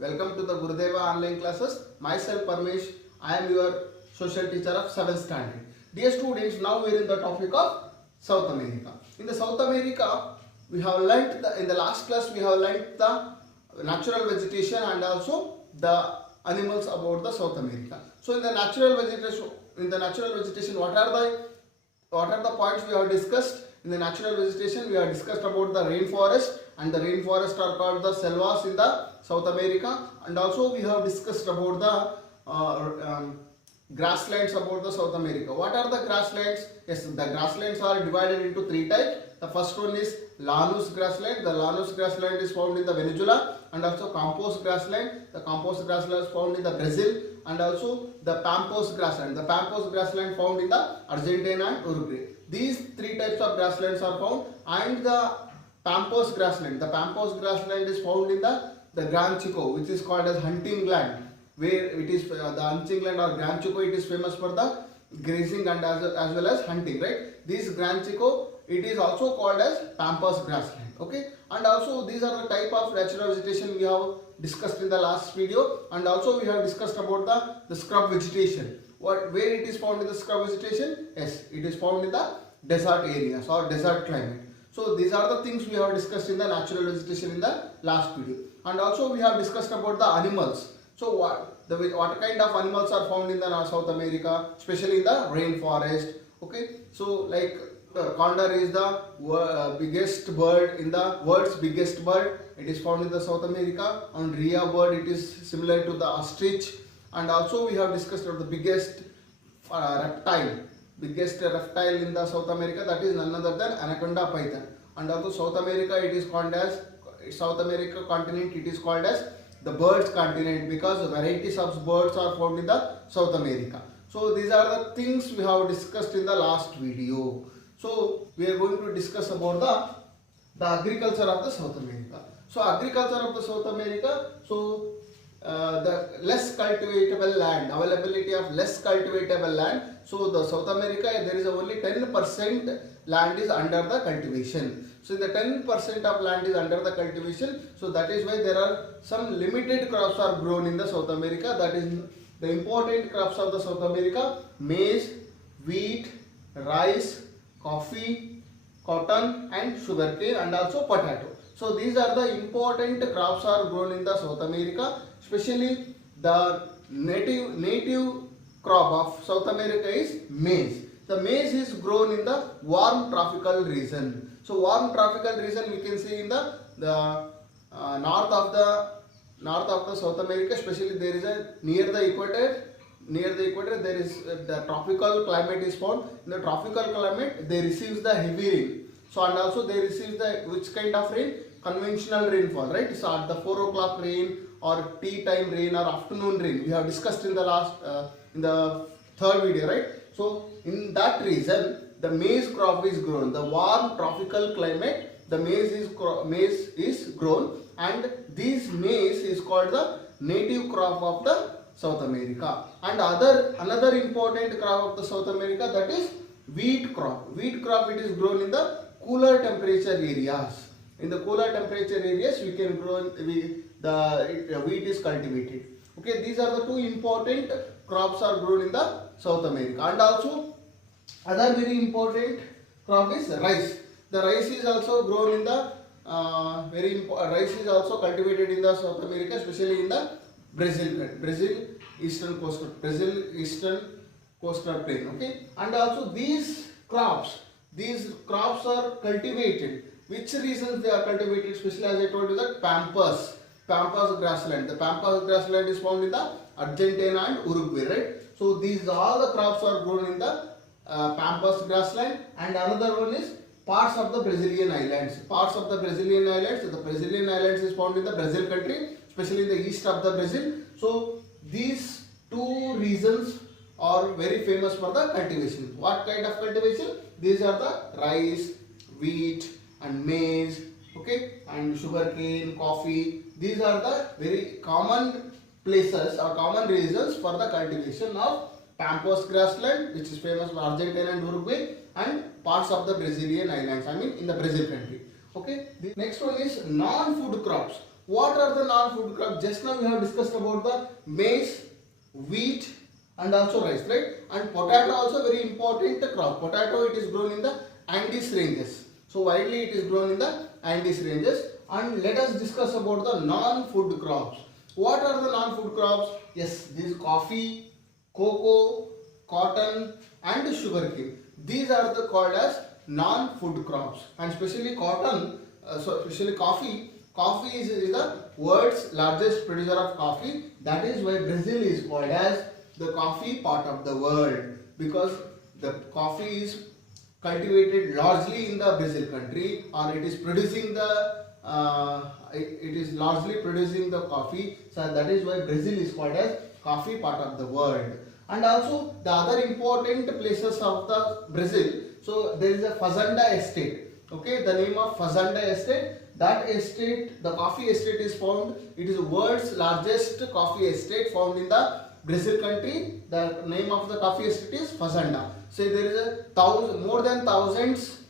Welcome to the Gurudeva online classes. Myself Parameshi. I am your social teacher of 7th standard. Dear students, now we are in the topic of South America. In the South America, we have learnt in the last class we have learnt the natural vegetation and also the animals about the South America. So in the natural vegetation, what are the points we have discussed? In the natural vegetation, we have discussed about the rainforest, and the rainforest are called the selvas in the South America, and also we have discussed about the grasslands about the South America. What are the grasslands? Yes, the grasslands are divided into three types. The first one is Llanos grassland. The Llanos grassland is found in the Venezuela, and also Campos grassland. The Campos grassland is found in the Brazil, and also the Pampas grassland. The Pampas grassland found in the Argentina and Uruguay. These three types of grasslands are found, and the Pampas grassland. The Pampas grassland is found in the Gran Chico, which is called as hunting land, where it is the hunting land or Gran Chico. It is famous for the grazing and as well as hunting, right? This Gran Chico, it is also called as Pampas grassland. Okay, and also these are the type of natural vegetation we have discussed in the last video, and also we have discussed about the scrub vegetation. Where it is found in the scrub vegetation? Yes, it is found in the desert areas or desert climate. So these are the things we have discussed in the natural vegetation in the last video, and also we have discussed about the animals. So what kind of animals are found in the South America, especially in the rainforest? Okay, so like condor is the biggest bird in the world's biggest bird. It is found in the South America. And rhea bird, it is similar to the ostrich. And also we have discussed about the biggest reptile in the South America, that is none other than anaconda python. And also South America, it is called as South America continent, it is called as the birds continent, because varieties of birds are found in the South America. So these are the things we have discussed in the last video. So we are going to discuss about the agriculture of the South America. So agriculture of the South America, so the less cultivatable land, availability of less cultivatable land. So the South America, there is only 10% land is under the cultivation. So the 10% of land is under the cultivation. So that is why there are some limited crops are grown in the South America. That is the important crops of the South America: maize, wheat, rice, coffee, cotton and sugarcane, and also potato. So these are the important crops are grown in the South America. Especially the native crop of South America is maize. The maize is grown in the warm tropical region. So warm tropical region we can see in the north of the South America. Especially there is near the equator there is the tropical climate is found. In the tropical climate they receives the heavy rain. So and also they receive the which kind of rain? Conventional rainfall, right? So at the 4 o'clock rain or tea time rain or afternoon rain, we have discussed in the last in the third video, right? So in that region the maize crop is grown. The warm tropical climate, the maize is grown, and this maize is called the native crop of the South America. And another important crop of the South America, that is wheat crop. Wheat crop, it is grown in the cooler temperature areas. In the cooler temperature areas we can grow wheat is cultivated. Okay, these are the two important crops are grown in the South America. And also other very important crop is rice. The rice is also grown in the rice is also cultivated in the South America, especially in the Brazil eastern coastal plain. Okay, and also these crops are cultivated. Which reasons they are cultivated? Especially as I told you that Pampas grassland. The Pampas grassland is found in the Argentina and Uruguay, right? So these all the crops are grown in the Pampas grassland. And another one is parts of the Brazilian islands. The Brazilian islands is found in the Brazil country, especially in the east of the Brazil. So these two regions are very famous for the cultivation. What kind of cultivation? These are the rice, wheat and maize, okay, and sugarcane, coffee. These are the very common places or common regions for the cultivation of Pampas grassland, which is famous for Argentina and Uruguay, and parts of the Brazilian islands, I mean in the Brazil country. Okay, the next one is non-food crops. What are the non-food crops? Just now we have discussed about the maize, wheat and also rice, right? And potato also very important crop. Potato, it is grown in the Andes ranges. So widely it is grown in the Andes ranges. And let us discuss about the non-food crops. What are the non-food crops? Yes, this coffee, cocoa, cotton and sugarcane. These are the called as non-food crops. And especially cotton, especially coffee. Coffee is the world's largest producer of coffee. That is why Brazil is called as the coffee part of the world, because the coffee is cultivated largely in the Brazil country, or it is producing the it is largely producing the coffee. So that is why Brazil is called as coffee part of the world. And also the other important places of the Brazil. So there is a Fazenda estate. Okay, the name of Fazenda estate. That estate, the coffee estate is found. It is the world's largest coffee estate found in the Brazil country. The name of the coffee estate is Fazenda. So there is a more than thousands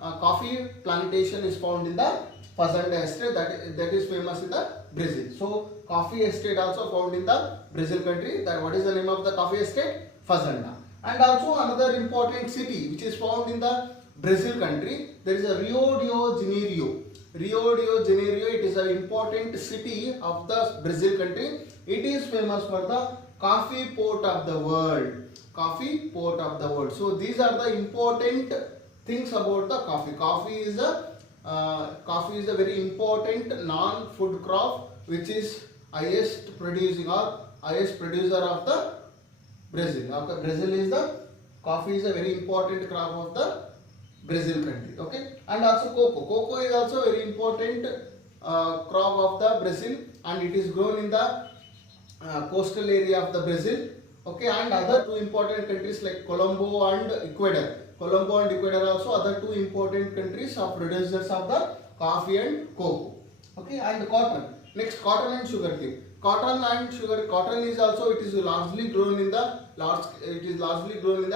coffee plantation is found in the Fazenda estate. That is famous in the Brazil. So coffee estate also found in the Brazil country. That what is the name of the coffee estate? Fazenda. And also another important city which is found in the Brazil country. There is a Rio de Janeiro. Rio de Janeiro, it is an important city of the Brazil country. It is famous for the coffee port of the world. Coffee port of the world. So these are the important things about the coffee. Coffee is a very important non-food crop which is highest producing or highest producer of the Brazil. Okay, Brazil is the coffee is a very important crop of the Brazil country. Okay, and also cocoa. Cocoa is also very important crop of the Brazil, and it is grown in the coastal area of the Brazil. Okay, and other two important countries like Colombo and Ecuador. Colombo and Ecuador are also other two important countries of producers of the coffee and cocoa. Okay, and cotton. Next, cotton and sugarcane. Cotton is also it is largely grown in the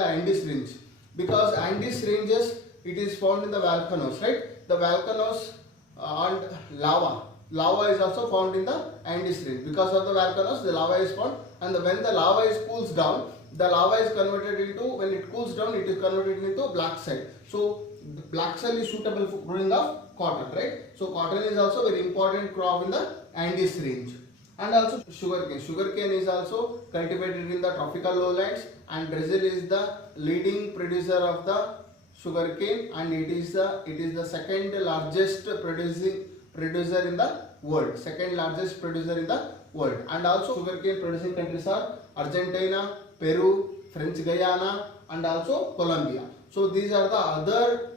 Andes range, because Andes ranges it is found in the volcanoes, right? The volcanoes and lava is also found in the Andes range. Because of the volcanoes, the lava is found, and when the lava cools down, the lava is converted into, when it cools down, it is converted into black soil. So the black soil is suitable for growing of cotton, right? So cotton is also very important crop in the Andes range. And also sugarcane. Sugarcane is also cultivated in the tropical lowlands, and Brazil is the leading producer of the sugarcane, and it is the second largest producer in the world. Second largest producer in the world. And also sugarcane producing countries are Argentina, Peru, French Guyana, and also Colombia. So these are the other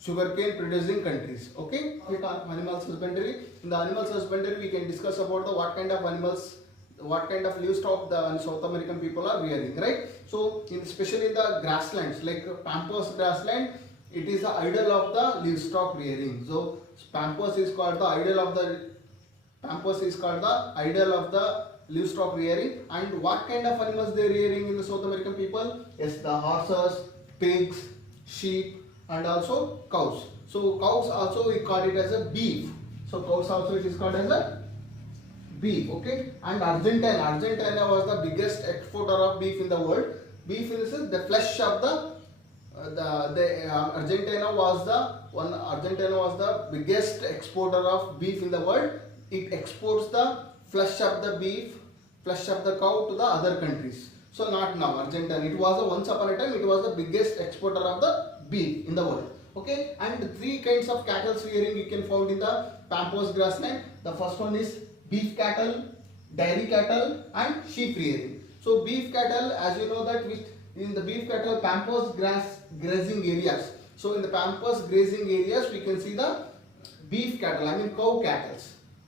sugarcane producing countries. Okay, animals husbandry. In the animals husbandry, we can discuss about the what kind of animals, what kind of livestock the South American people are rearing, right? So especially in the grasslands like Pampas grassland, it is the idol of the livestock rearing. So Pampas is called the idol of the livestock rearing. And what kind of animals they are rearing in the South American people? Yes, the horses, pigs, sheep, and also cows. So cows also we call it as a beef. So cows also it is called as a beef. Okay, and Argentina was the biggest exporter of beef in the world. Beef in the sense the flesh of Argentina was the biggest exporter of beef in the world. It exports the flesh of the beef, flesh of the cow to the other countries. So not now, Argentina. It was once upon a time it was the biggest exporter of the beef in the world. Okay, and three kinds of cattle rearing we can find in the Pampas grassland. The first one is beef cattle, dairy cattle, and sheep rearing. So beef cattle, as you know that in the beef cattle Pampas grazing areas. So in the Pampas grazing areas we can see the beef cattle, I mean cow cattle.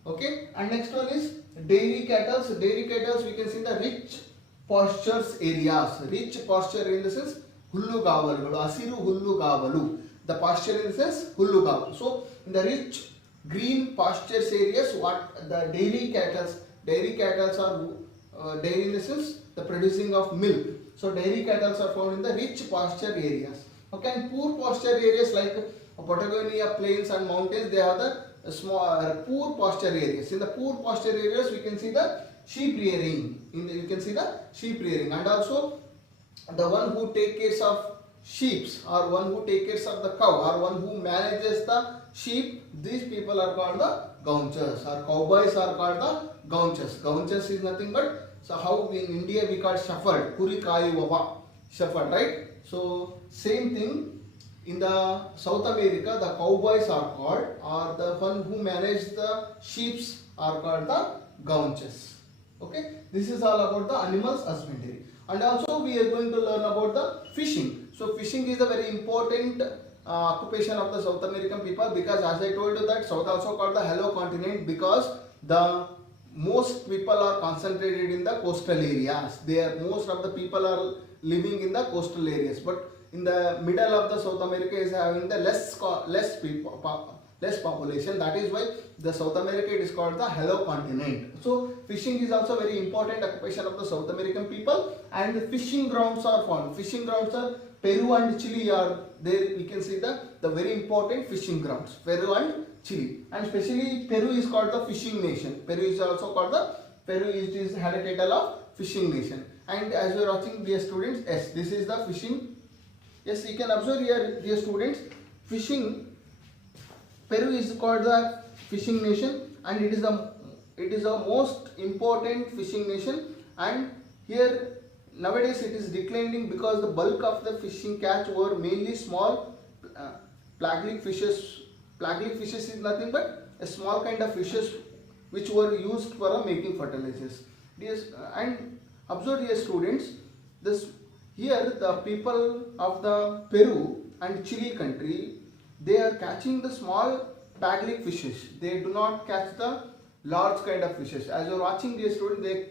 Okay, and next one is dairy cattle. So dairy cattle we can see the rich pastures areas. Rich pasture in the sense ಹುಲ್ಲುಗಾವಲುಗಳು, ಹಸಿರು ಹುಲ್ಲುಗಾವಲು. The pasture in the sense ಹುಲ್ಲುಗಾವಲು. So in the rich green pastures areas, what the dairy cattle are dairy in the sense the producing of milk. So dairy cattle are found in the rich pasture areas. Okay, and poor pasture areas like Patagonia plains and mountains, they have the small poor pasture areas. In the poor pasture areas, we can see the sheep rearing. You can see the sheep rearing, and also the one who take care of sheep, or one who take care of the cow, or one who manages the sheep. These people are called the gauchos, or cowboys are called the gauchos. Gauchos is nothing but, so how in India we call shepherd, kuri kayu baba, shepherd, right? So same thing. In the South America, the cowboys are called, or the one who manage the sheep are called the gauchos. Okay, this is all about the animals husbandry. And also we are going to learn about the fishing. So fishing is a very important occupation of the South American people, because as I told you that South also called the Hello Continent, because the most people are concentrated in the coastal areas. Most of the people are living in the coastal areas, but in the middle of the South America is having the less population. That is why the South America is called the Hello Continent. So fishing is also very important occupation of the South American people, and the fishing grounds are found. Fishing grounds are Peru and Chile are there. We can see the very important fishing grounds, Peru and Chile, and especially Peru is called the fishing nation. Peru is also called the it is had a title of fishing nation. And as you are watching, dear students, yes, this is the fishing. Yes, you can observe here, dear students, fishing. Peru is called the fishing nation, and it is the most important fishing nation. And here nowadays it is declining, because the bulk of the fishing catch were mainly small plagueling fishes. Plagueling fishes is nothing but a small kind of fishes which were used for making fertilizers. And observe, dear students, this here the people of the Peru and Chile country, they are catching the small plagueling fishes. They do not catch the large kind of fishes. As you are watching, dear student,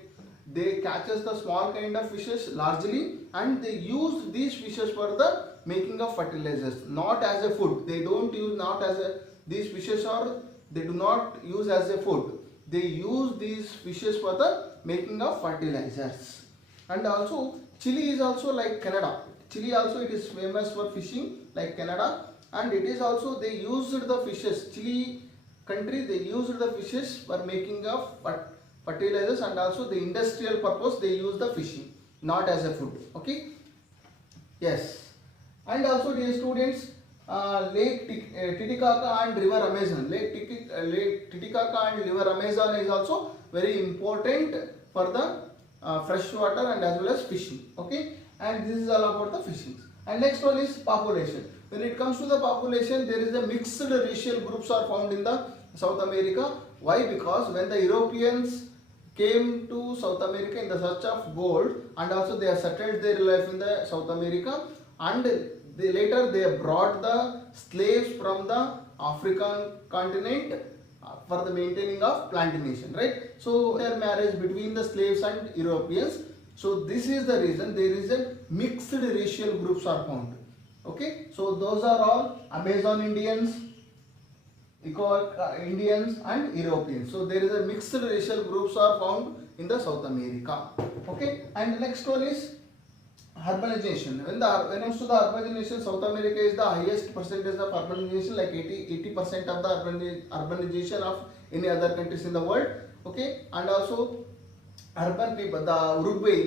they catches the small kind of fishes largely, and they use these fishes for the making of fertilizers, not as a food. They don't use these fishes, or they do not use as a food. They use these fishes for the making of fertilizers. And also Chile is also like Canada. Chile also it is famous for fishing like Canada, and it is also they used the fishes. Chile country, they used the fishes for making of fertilizers, and also the industrial purpose they use the fishing, not as a food. Okay. Yes. And also, dear students, Lake Titicaca and River Amazon. Lake Titicaca and River Amazon is also very important for the fresh water and as well as fishing. Okay, and this is all about the fishing. And next one is population. When it comes to the population, there is a mixed racial groups are found in the South America. Why? Because when the Europeans came to South America in the search of gold, and also they have settled their life in the South America, and later they brought the slaves from the African continent for the maintaining of plantation, right? So their marriage between the slaves and Europeans. So this is the reason there is a mixed racial groups are found. Okay, so those are all Amazon Indians, Indians and Europeans. So there is a mixed racial groups are found in the South America. Okay, and the next one is urbanization. When it comes to the urbanization, South America is the highest percentage of urbanization, like 80% of the urbanization of any other countries in the world. Okay, and also urban people, in the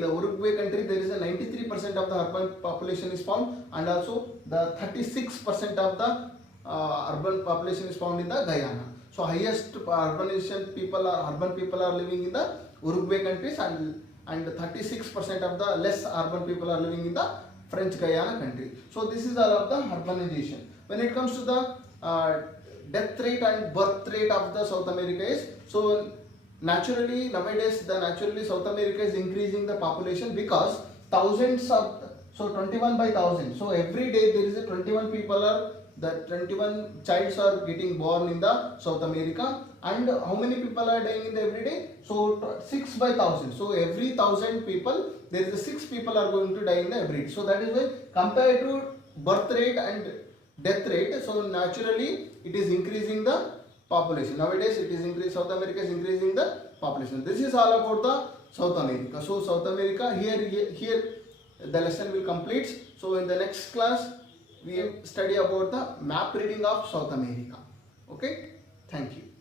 Uruguay country there is a 93% of the urban population is found, and also the 36% of the urban population is found in the Guyana. So highest urban people are living in the Uruguay countries, and 36% of the less urban people are living in the French Guyana country. So this is all of the urbanization. When it comes to the death rate and birth rate of the South America is, so naturally nowadays South America is increasing the population, because thousands of, so 21 by 1000, so every day there is a 21 childs are getting born in the South America, and how many people are dying in the every day? So 6 by 1000, so every 1000 people there is a 6 people are going to die in the every day. So that is why compared to birth rate and death rate, so naturally it is increasing the population. Nowadays it is increasing, South America is increasing the population. This is all about the South America. So South America, here the lesson will complete. So in the next class we study about the map reading of South America. Okay. Thank you.